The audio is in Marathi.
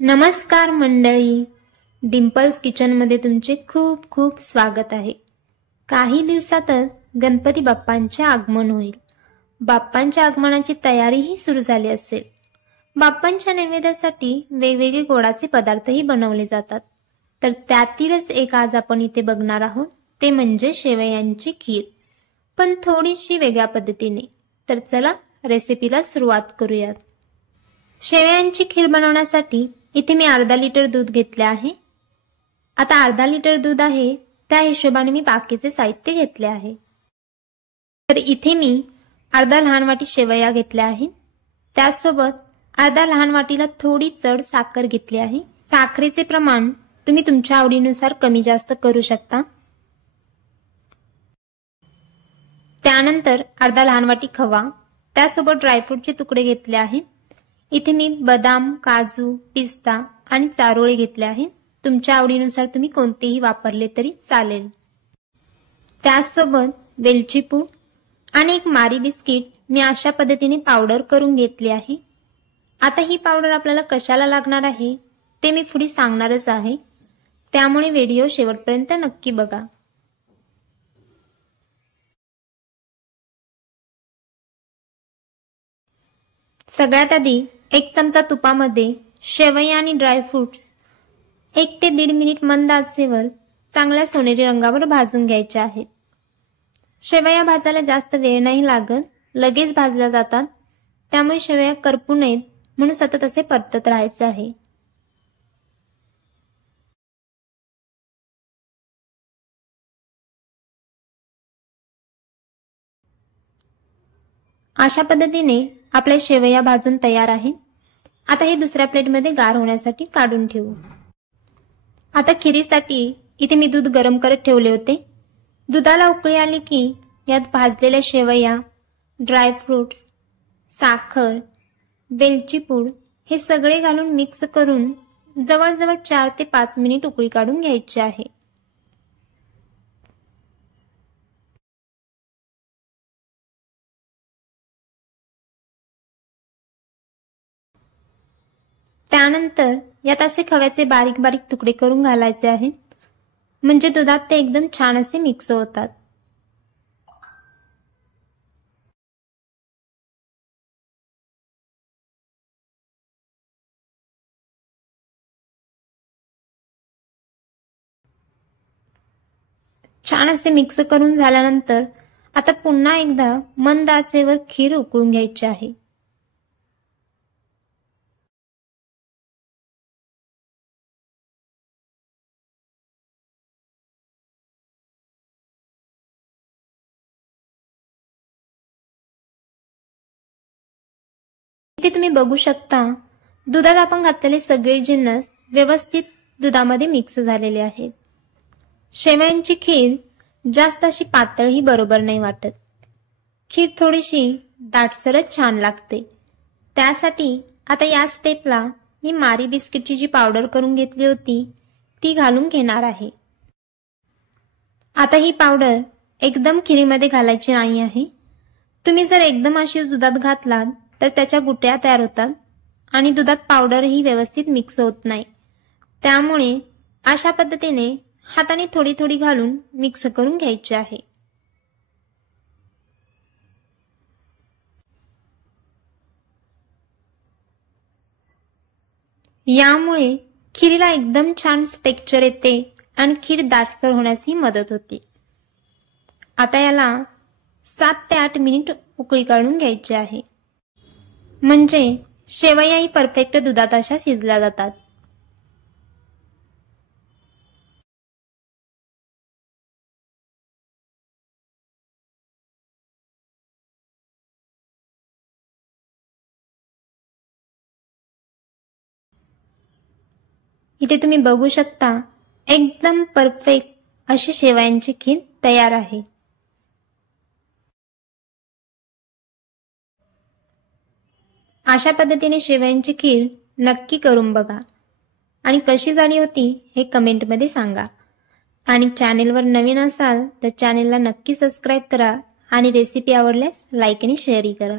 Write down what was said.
नमस्कार मंडळी, डिम्पल्स किचनमध्ये तुमचे खूप खूप स्वागत आहे। काही दिवसातच गणपती बाप्पांचे आगमन होईल। बाप्पांच्या आगमनाची तयारीही सुरू झाली असेल। बाप्पांच्या नैवेद्यासाठी वेगवेगळे गोडाचे पदार्थही बनवले जातात। तर त्यातीलच एक आज आपण इथे बघणार आहोत, ते म्हणजे शेवयांची खीर, पण थोडीशी वेगळ्या पद्धतीने। तर चला रेसिपीला सुरुवात करूयात। शेवयांची खीर बनवण्यासाठी इथे मी अर्धा लिटर दूध घेतले आहे। आता अर्धा लिटर दूध आहे, त्या हिशोबाने मी बाकीचे साहित्य घेतले आहे। तर इथे मी अर्धा लहान वाटी शेवया घेतल्या आहेत। त्यासोबत अर्धा लहान वाटीला थोडी चढ साखर घेतली आहे। साखरेचे प्रमाण तुम्ही तुमच्या आवडीनुसार कमी जास्त करू शकता। त्यानंतर अर्धा लहान वाटी खवा, त्यासोबत ड्रायफ्रूटचे तुकडे घेतले आहेत। इथे मी बदाम, काजू, पिस्ता आणि चारोळे घेतले आहेत। तुमच्या आवडीनुसार तुम्ही कोणतेही वापरले तरी चालेल। त्यासोबत वेलची पूड आणि एक मारी बिस्किट मी अशा पद्धतीने पावडर करून घेतली आहे। आता ही पावडर आपल्याला कशाला लागणार आहे ते मी पुढे सांगणारच आहे, त्यामुळे व्हिडिओ शेवटपर्यंत नक्की बघा। सगळ्यात आधी एक चमचा तुपामध्ये शेवया आणि ड्रायफ्रुट्स 1 ते 1.5 मिनिट मंद आचेवर चांगल्या सोनेरी रंगावर भाजून घ्यायचे आहेत। शेवया भाजायला जास्त वेळ नाही लागत, लगेच भाजल्या जातात, त्यामुळे शेवया करपू नयेत म्हणून सतत असे परतत राहायचे आहे। अशा पद्धतीने आपल्या शेवया भाजून तयार आहे। आता हे दुसऱ्या प्लेटमध्ये गार होण्यासाठी काढून ठेवू। आता खिरीसाठी इथे मी दूध गरम करत ठेवले होते। दुधाला उकळी आली की यात भाजलेल्या शेवया, ड्रायफ्रुट्स, साखर, वेलची पूड हे सगळे घालून मिक्स करून जवळजवळ 4 ते 5 मिनिट उकळी काढून घ्यायची आहे। त्यानंतर यात असे खव्याचे बारीक बारीक तुकडे करून घालायचे आहेत, म्हणजे दुधात ते एकदम छान असे मिक्स होतात। छान असे मिक्स करून झाल्यानंतर आता पुन्हा एकदा मंद आचेवर खीर उकळून घ्यायची आहे। इथे तुम्ही बघू शकता, दुधात आपण घातलेले सगळे जिन्नस व्यवस्थित दुधामध्ये मिक्स झालेले आहेत। शेवयांची खीर जास्त अशी पातळही बरोबर नाही वाटत। खीर थोडीशी दाटसरच छान लागते। त्यासाठी आता या स्टेपला मी मारी बिस्किटची जी पावडर करून घेतली होती ती घालून घेणार आहे। आता ही पावडर एकदम खिरीमध्ये घालायची नाही आहे। तुम्ही जर एकदम अशी दुधात घातलात तर त्याच्या गुठळ्या तयार होतात आणि दुधात पावडरही व्यवस्थित मिक्स होत नाही। त्यामुळे अशा पद्धतीने हाताने थोडी थोडी घालून मिक्स करून घ्यायचे आहे। यामुळे खीरीला एकदम छान टेक्स्चर येते आणि खीर दाटसर होण्यासही मदत होते। आता याला 7 ते 8 मिनिट उकळी काढून घ्यायची आहे, म्हणजे शेवयाही परफेक्ट दुधात अशा शिजल्या जातात। इथे तुम्ही बघू शकता, एकदम परफेक्ट अशी शेवयांची खीर तयार आहे। अशा पद्धतीने शेवयांची खीर नक्की करून बघा आणि कशी झाली होती हे कमेंटमध्ये सांगा। आणि चॅनेलवर नवीन असाल तर चॅनेलला नक्की सबस्क्राइब करा आणि रेसिपी आवडल्यास लाईक आणि शेअरही करा।